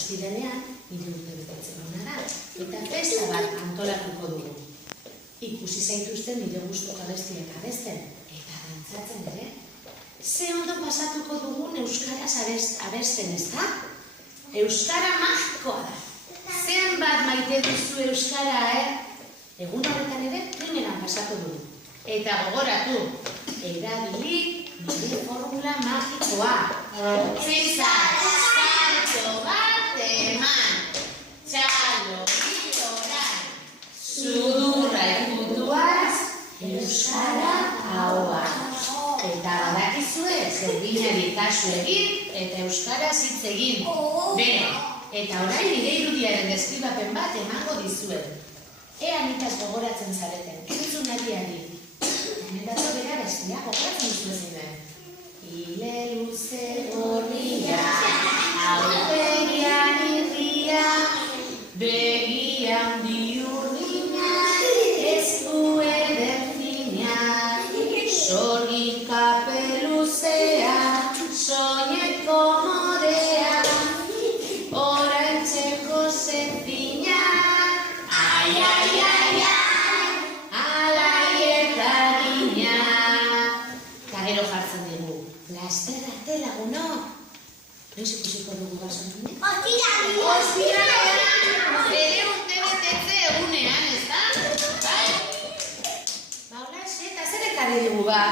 ostirenean, nire urtebetetze eguna da, eta festa bat antolatuko dugu. Ikusi zaituzten nire gustoko abestiak abesten, eta dantzatzen ere. Ze ondo pasatuko dugun euskaraz abesten, ezta? Euskara magikoa da. Zean bat maite duzu euskara, Egun horretan ere, primeran pasatu dugu. Eta gogoratu, erabili nire formula magikoa. Zizar, salto bat eman, txalo bitoran, sudurra ikutuaz, euskara haua. Eta badakizue, zerdinari kasu egin eta euskaraz hitz egin. Beno, eta orain nire irudiaren deskribapen bat emango dizuet. Ea nitaz gogoratzen zareten, entzun nadiari. Hemen dato bera bestia gogoratzen duzuen. Ile luze gorria, aurpegian irria, begian diurdina, ez du ederzina, sorgin kapeluzea, soineko morea, oraintzeko zezina. Ai, ai, ai, ai, alai eta gina. Eta gero jartzen dugu. Laster arte lagunok. Noiz ikusiko dugu basontzune? Ostiranean! Ere urtebetetze egunean, ez da? Bai? Ba, hola, eta zer ekarri dugu ba?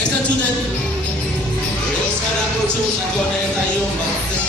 Ez da txuten, euskara kutsu sakone eta ion bat zen.